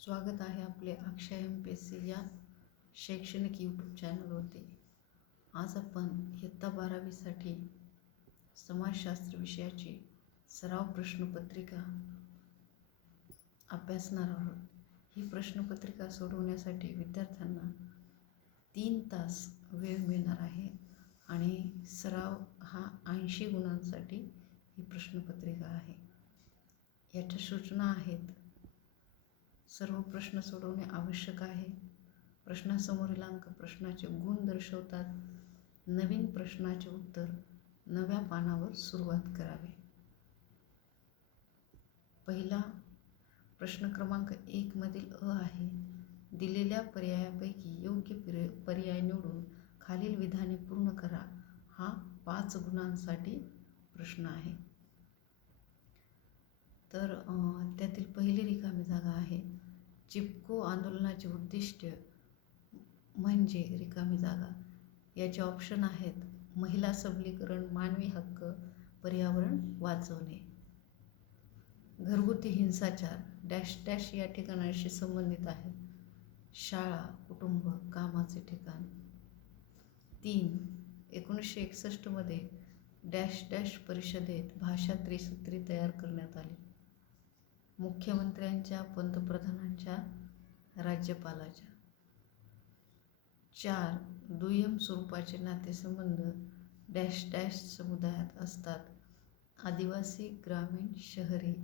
स्वागत आहे आपले अक्षय MPSC या शैक्षणिक यूट्यूब चॅनलवरती. आज आपण इयत्ता 12वीसाठी समाजशास्त्र विषयाची सराव प्रश्नपत्रिका अभ्यासणार आहोत. ही प्रश्नपत्रिका सोडवण्यासाठी विद्यार्थ्यांना 3 तास वेळ मिळणार आहे आणि सराव हा 80 गुणांसाठी ही प्रश्नपत्रिका आहे. याच्या सूचना आहेत. सर्व प्रश्न सोडवणे आवश्यक आहे. प्रश्नासमोरील अंक प्रश्नाचे गुण दर्शवतात. नवीन प्रश्नाचे उत्तर नव्या पानावर सुरुवात करावे. पहिला प्रश्न क्रमांक 1 मधील अ आहे. दिलेल्या पर्यायापैकी योग्य पर्याय निवडून खालील विधाने पूर्ण करा. हा 5 गुणांसाठी प्रश्न आहे. तर त्यातील पहिली रिकामी जागा आहे. चिपको आंदोलनाचे उद्दिष्ट म्हणजे रिकामी जागा. याचे ऑप्शन आहेत: महिला सबलीकरण, मानवी हक्क, पर्यावरण वाचवणे. घरगुती हिंसाचार डॅश डॅश या ठिकाणाशी संबंधित आहे. शाळा, कुटुंब, कामाचे ठिकाण. 3. 1961 मध्ये डॅश डॅश परिषदेत भाषा त्रिसूत्री तयार करण्यात आली. मुख्यमंत्र्यांच्या, पंतप्रधानांच्या, राज्यपालाच्या. 4. दुय्यम स्वरूपाचे नातेसंबंध डॅश डॅश समुदायात असतात. आदिवासी, ग्रामीण, शहरी.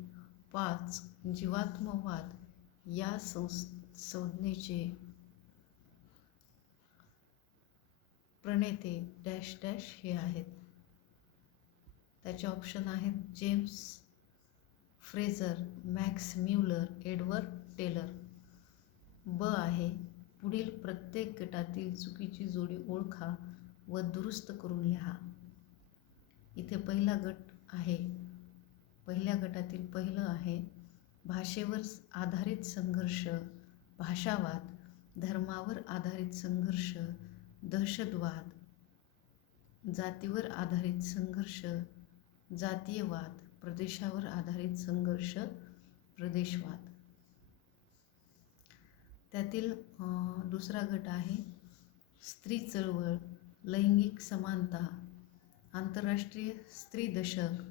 5. जीवात्मवाद या संज्ञेचे प्रणेते डॅश डॅश हे आहेत. त्याचे ऑप्शन आहेत: James Frazer, Max Muller, Edward Tylor. ब आहे. पुढील प्रत्येक गटातील चुकीची जोडी ओळखा व दुरुस्त करून लिहा. इथे पहिला गट आहे. पहिल्या गटातील पहिलं आहे: भाषेवर आधारित संघर्ष, भाषावाद, धर्मावर आधारित संघर्ष, दहशतवाद, जातीवर आधारित संघर्ष, जातीयवाद, प्रदेशावर आधारित संघर्ष, प्रदेशवाद. त्यातील दुसरा गट आहे स्त्री चळवळ, लैंगिक समानता, आंतरराष्ट्रीय स्त्री दशक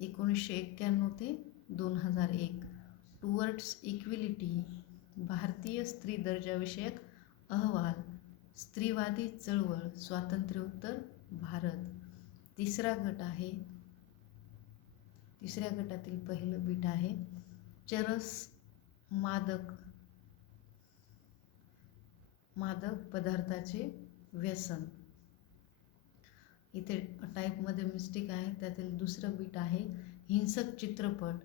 1991 ते 2001, टुवर्ड्स इक्विलिटी, भारतीय स्त्री दर्जाविषयक अहवाल, स्त्रीवादी चळवळ, स्वातंत्र्योत्तर भारत. तिसरा गट आहे. तिसऱ्या गटातील पहिलं बीट आहे चरस, मादक पदार्थाचे व्यसन. इथे टाईपमध्ये मिस्टेक आहे. त्यातील दुसरं बीट आहे हिंसक चित्रपट,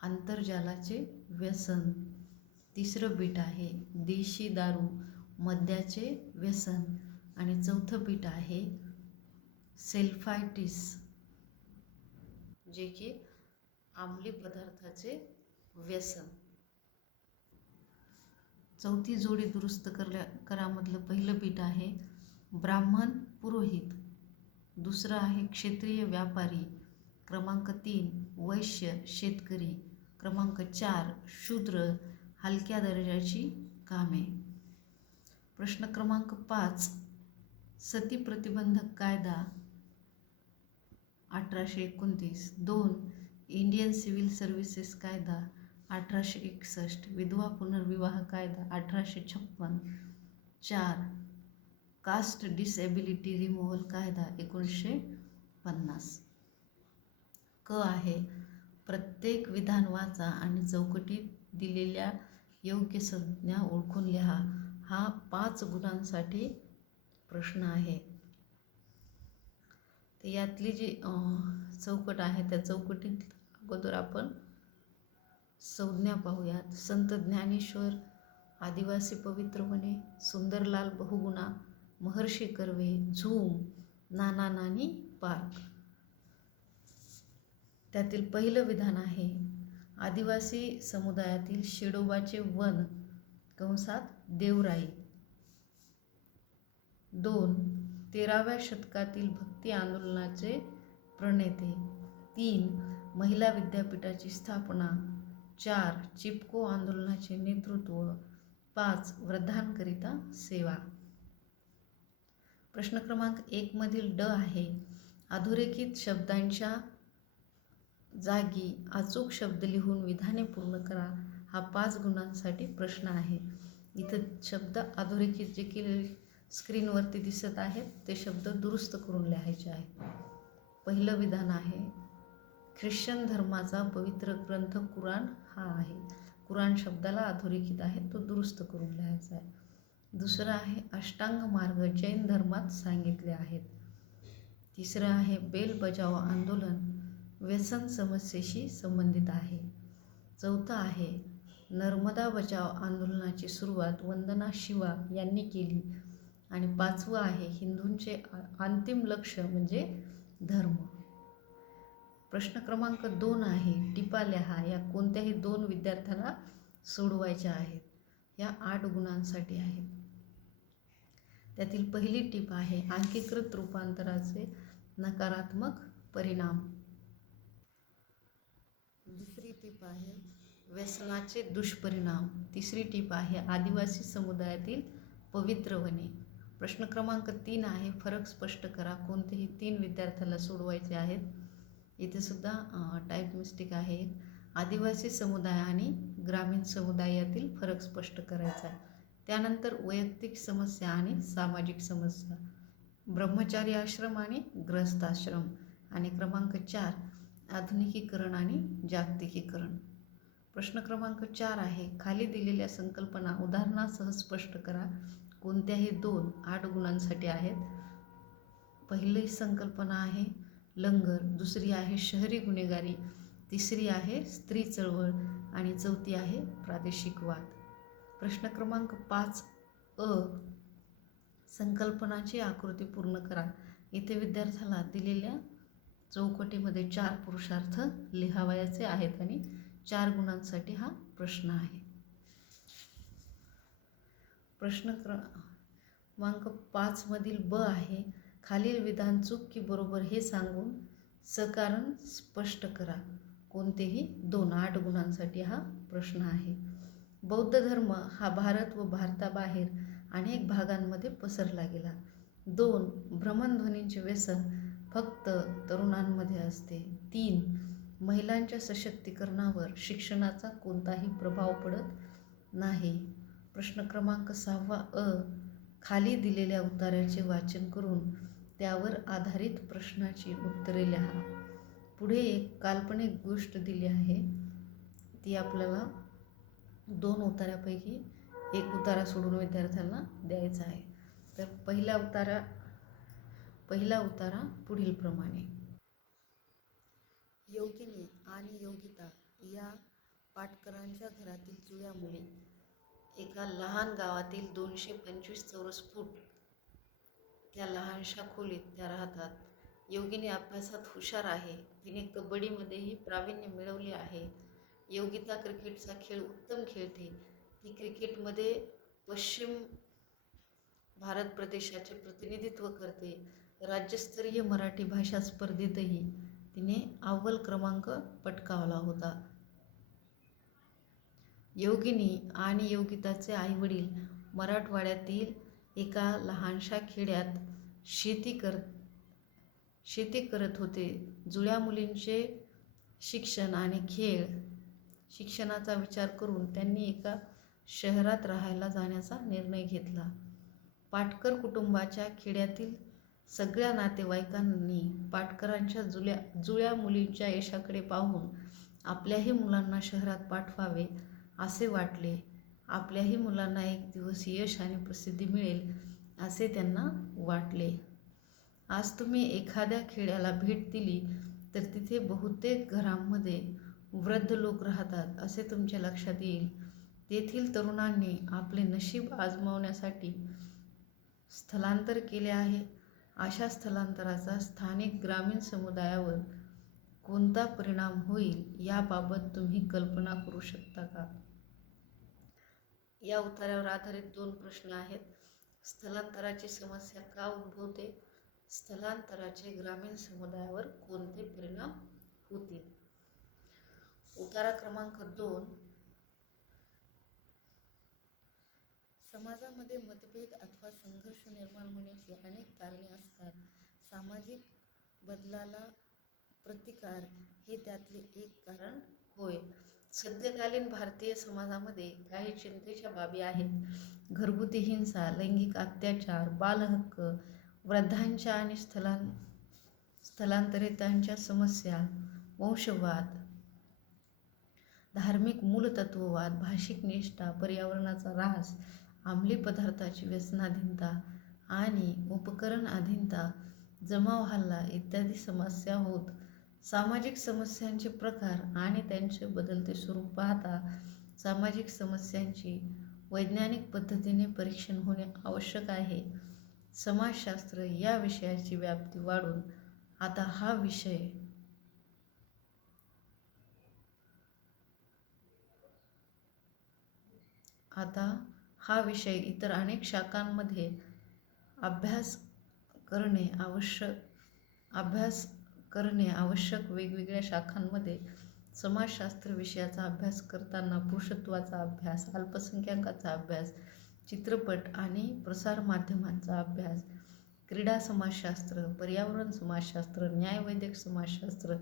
आंतरजालाचे व्यसन. तिसरं बीट आहे देशी दारू, मद्याचे व्यसन. आणि चौथं बीट आहे सेल्फायटिस, जे की अंमली पदार्थाचे व्यसन. चौथी जोडी दुरुस्त करामधलं पहिलं बीट आहे ब्राह्मण पुरोहित. दुसरं आहे क्षत्रिय व्यापारी. क्रमांक 3 वैश्य शेतकरी. क्रमांक 4 शूद्र हलक्या दर्जाची कामे. प्रश्न क्रमांक 5 सती प्रतिबंधक कायदा 1829. 2 इंडियन सिव्हिल सर्व्हिसेस कायदा 1861. विधवा पुनर्विवाह कायदा 1856. 4 कास्ट डिसॅबिलिटी रिमूव्हल कायदा 1950. क आहे प्रत्येक विधान वाचा आणि चौकटीत दिलेल्या योग्य संज्ञा ओळखून लिहा. हा 5 गुणांसाठी प्रश्न आहे. तर यातली जी चौकट आहे त्या चौकटीत अगोदर आपण संज्ञा पाहूयात. संत ज्ञानेश्वर, आदिवासी पवित्र वने, सुंदरलाल बहुगुणा, महर्षी कर्वे, झूम, नाना नानी पार्क. त्यातील पहिलं विधान आहे आदिवासी समुदायातील शेडोबाचे वन कंसात देवराई. 2 13व्या शतकातील भक्ती आंदोलनाचे प्रणेते. 3 महिला विद्यापीठाची स्थापना. 4. चिपको आंदोलनाचे नेतृत्व. 5. वृद्धांकरिता सेवा. प्रश्न क्रमांक 1 मधील ड आहे. अधोरेखित शब्दांच्या जागी अचूक शब्द लिहून विधाने पूर्ण करा. हा 5 गुणांसाठी प्रश्न आहे. इथं शब्द अधोरेखित जे केलेले स्क्रीनवरती दिसत आहेत ते शब्द दुरुस्त करून लिहायचे आहेत. पहिलं विधान आहे, ख्रिश्चन धर्माचा पवित्र ग्रंथ कुराण हा आहे. कुराण शब्दाला अधोरेखित आहे, तो दुरुस्त करून लिहायचा आहे. दुसरं आहे, अष्टांग मार्ग जैन धर्मात सांगितले आहेत. तिसरं आहे, बेल बजाव आंदोलन व्यसन समस्येशी संबंधित आहे. चौथं आहे, नर्मदा बचाव आंदोलनाची सुरुवात वंदना शिवा यांनी केली. आणि 5वं आहे, हिंदूंचे अंतिम लक्ष म्हणजे धर्म. प्रश्न क्रमांक 2 आहे, टिपा लिहा. या कोणत्याही 2 विद्यार्थ्यांना सोडवायच्या आहेत. या 8 गुणांसाठी आहेत. त्यातील पहिली टीप आहे, अंकीकृत रूपांतराचे नकारात्मक परिणाम. दुसरी टीप आहे, व्यसनाचे दुष्परिणाम. तिसरी टीप आहे, आदिवासी समुदायातील पवित्र वने. प्रश्न क्रमांक 3 आहे, फरक स्पष्ट करा. कोणतेही 3 विद्यार्थ्याला सोडवायचे आहेत. इथे सुद्धा टाईप मिस्टेक आहे. आदिवासी समुदाय आणि ग्रामीण समुदाय यातील फरक स्पष्ट करायचा आहे. त्यानंतर वैयक्तिक समस्या आणि सामाजिक समस्या, ब्रह्मचारी आश्रम आणि ग्रस्ताश्रम. आणि क्रमांक 4, आधुनिकीकरण आणि जागतिकीकरण. प्रश्न क्रमांक 4 आहे, खाली दिलेल्या संकल्पना उदाहरणासह स्पष्ट करा. कोणत्याही 2 8 गुणांसाठी आहेत. पहिली संकल्पना आहे लंगर, दुसरी आहे शहरी गुन्हेगारी, तिसरी आहे स्त्री चळवळ आणि चौथी आहे प्रादेशिक वाद. प्रश्न क्रमांक 5 अ, संकल्पनाची आकृती पूर्ण करा. इथे विद्यार्थ्याला दिलेल्या चौकटीमध्ये 4 पुरुषार्थ लिहावयाचे आहेत आणि 4 गुणांसाठी हा प्रश्न आहे. प्रश्न क्रमांक 5 मधील ब आहे, खालील विधान चूक की बरोबर हे सांगून सकारण स्पष्ट करा. कोणतेही 2 8 गुणांसाठी हा प्रश्न आहे. बौद्ध धर्म हा भारत व भारताबाहेर अनेक भागांमध्ये पसरला गेला. 2 भ्रमणध्वनींचे व्यसन फक्त तरुणांमध्ये असते. 3 महिलांच्या सशक्तीकरणावर शिक्षणाचा कोणताही प्रभाव पडत नाही. प्रश्न क्रमांक 6 अ, खाली दिलेल्या उत्तराचे वाचन करून त्यावर आधारित प्रश्नाची उत्तरे लिहा. पुढे एक काल्पनिक गोष्ट दिली आहे, ती आपल्याला 2 उतारापैकी एक उतारा सोडून विद्यार्थ्यांना द्यायचा आहे. तर पहिला उतारा पुढील प्रमाणे. योगिनी आणि योगिता या पाटकरांच्या घरातील जुळ्या मुली एका लहान गावातील 225 चौरस फूट त्या लहानशा खोलीत त्या राहतात. योगिनी अभ्यासात हुशार आहे. तिने कबड्डीमध्येही प्रावीण्य मिळवले आहे. योगिता क्रिकेटचा खेळ उत्तम खेळते. ती क्रिकेटमध्ये पश्चिम भारत प्रदेशाचे प्रतिनिधित्व करते. राज्यस्तरीय मराठी भाषा स्पर्धेतही तिने अव्वल क्रमांक पटकावला होता. योगिनी आणि योगिताचे आईवडील मराठवाड्यातील एका लहानशा खेड्यात शेती करत होते. जुळ्या मुलींचे शिक्षण आणि शिक्षणाचा विचार करून त्यांनी एका शहरात राहायला जाण्याचा निर्णय घेतला. पाटकर कुटुंबाच्या खेड्यातील सगळ्या नातेवाईकांनी पाटकरांच्या जुळ्या मुलींच्या यशाकडे पाहून आपल्याही मुलांना शहरात पाठवावे असे वाटले. आपल्याही मुलांना एक दिवस यश आणि प्रसिद्धी मिळेल असे त्यांना वाटले. आज तुम्ही एखाद्या खेड्याला भेट दिली तर तिथे बहुतेक घरांमध्ये वृद्ध लोक राहतात असे तुमच्या लक्षात येईल. तेथील तरुणांनी आपले नशीब आजमावण्यासाठी स्थलांतर केले आहे. अशा स्थलांतराचा स्थानिक ग्रामीण समुदायावर कोणता परिणाम होईल याबाबत तुम्ही कल्पना करू शकता का? या उत्तरावर आधारित 2 प्रश्न आहेत. स्थलांतराची समस्या का उद्भवते? स्थलांतराचे ग्रामीण समुदायावर कोणते परिणाम होतील? उतारा क्रमांक 2, समाजामध्ये मतभेद अथवा संघर्ष निर्माण होण्याची अनेक कारणे असतात. सामाजिक बदलाला प्रतिकार हे त्यातले एक कारण होय. सद्यकालीन भारतीय समाजामध्ये काही चिंतेच्या बाबी आहेत. घरगुती हिंसा, लैंगिक अत्याचार, बालहक्क, वृद्धांच्या आणि स्थलांतरितांच्या समस्या, वंशवाद, धार्मिक मूलतत्ववाद, भाषिक निष्ठा, पर्यावरणाचा ऱ्हास, अंमली पदार्थाची व्यसनाधीनता आणि उपकरण अधीनता, जमाव हल्ला इत्यादी समस्या होत. सामाजिक समस्यांचे प्रकार आणि त्यांचे बदलते स्वरूप पाहता सामाजिक समस्यांची वैज्ञानिक पद्धतीने परीक्षण होणे आवश्यक आहे. समाजशास्त्र या विषयाची व्याप्ती वाढून आता हा विषय इतर अनेक शाखांमध्ये अभ्यास करणे आवश्यक. वेगवेगळ्या शाखांमध्ये समाजशास्त्र विषयाचा अभ्यास करताना पुरुषत्वाचा अभ्यास, अल्पसंख्याकांचा अभ्यास, चित्रपट आणि प्रसारमाध्यमांचा अभ्यास, क्रीडा समाजशास्त्र, पर्यावरण समाजशास्त्र, न्यायवैद्यक समाजशास्त्र,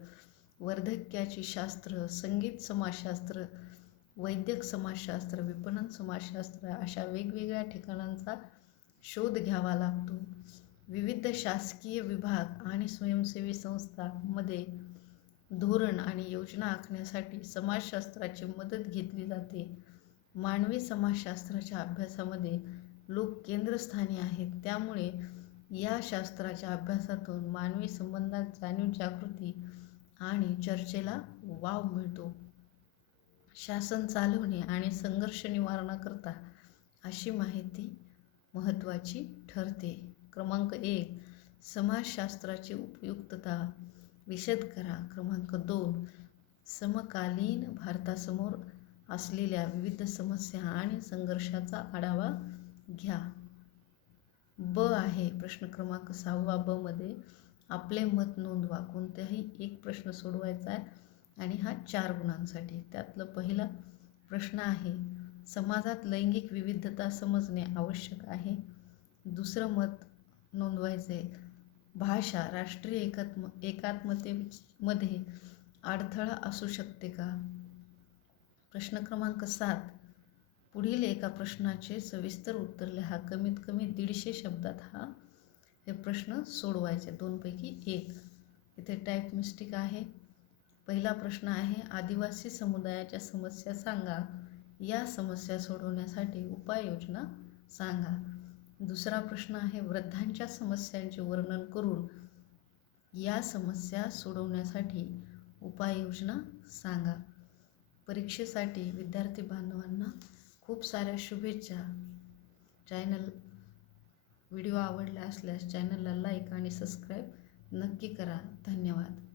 वार्धक्याची शास्त्र, संगीत समाजशास्त्र, वैद्यक समाजशास्त्र, विपणन समाजशास्त्र अशा वेगवेगळ्या ठिकाणांचा शोध घ्यावा लागतो. विविध शासकीय विभाग आणि स्वयंसेवी संस्थांमध्ये धोरण आणि योजना आखण्यासाठी समाजशास्त्राची मदत घेतली जाते. मानवी समाजशास्त्राच्या अभ्यासामध्ये लोक केंद्रस्थानी आहेत. त्यामुळे या शास्त्राच्या अभ्यासातून मानवी संबंधात जाणीव जागृती आणि चर्चेला वाव मिळतो. शासन चालवणे आणि संघर्ष निवारणाकरता अशी माहिती महत्त्वाची ठरते. क्रमांक 1, समाजशास्त्राची उपयुक्तता विशद करा. क्रमांक 2, समकालीन भारतासमोर असलेल्या विविध समस्या आणि संघर्षाचा आढावा घ्या. ब आहे प्रश्न क्रमांक 6 ब मध्ये आपले मत नोंदवा. कोणताही एक प्रश्न सोडवायचा आहे आणि हा 4 गुणांसाठी. त्यातला पहिला प्रश्न आहे, समाजात लैंगिक विविधता समजणे आवश्यक आहे. दुसरं मत नोंदवायचे, भाषा राष्ट्रीय एकात्मतेमध्ये अडथळा असू शकते का? प्रश्न क्रमांक 7, पुढील एका प्रश्नाचे सविस्तर उत्तर लिहा. कमीत कमी 150 शब्दात हे प्रश्न सोडवायचे, 2 पैकी 1. इथे टाईप मिस्टेक आहे. पहिला प्रश्न आहे, आदिवासी समुदायाच्या समस्या सांगा. या समस्या सोडवण्यासाठी उपाययोजना सांगा. दुसरा प्रश्न आहे, वृद्धांच्या समस्यांचे वर्णन करून या समस्या सोडवण्यासाठी उपाययोजना सांगा. परीक्षेसाठी विद्यार्थी बांधवांना खूप साऱ्या शुभेच्छा. व्हिडिओ आवडला असल्यास चॅनलला लाईक आणि सबस्क्राईब नक्की करा. धन्यवाद.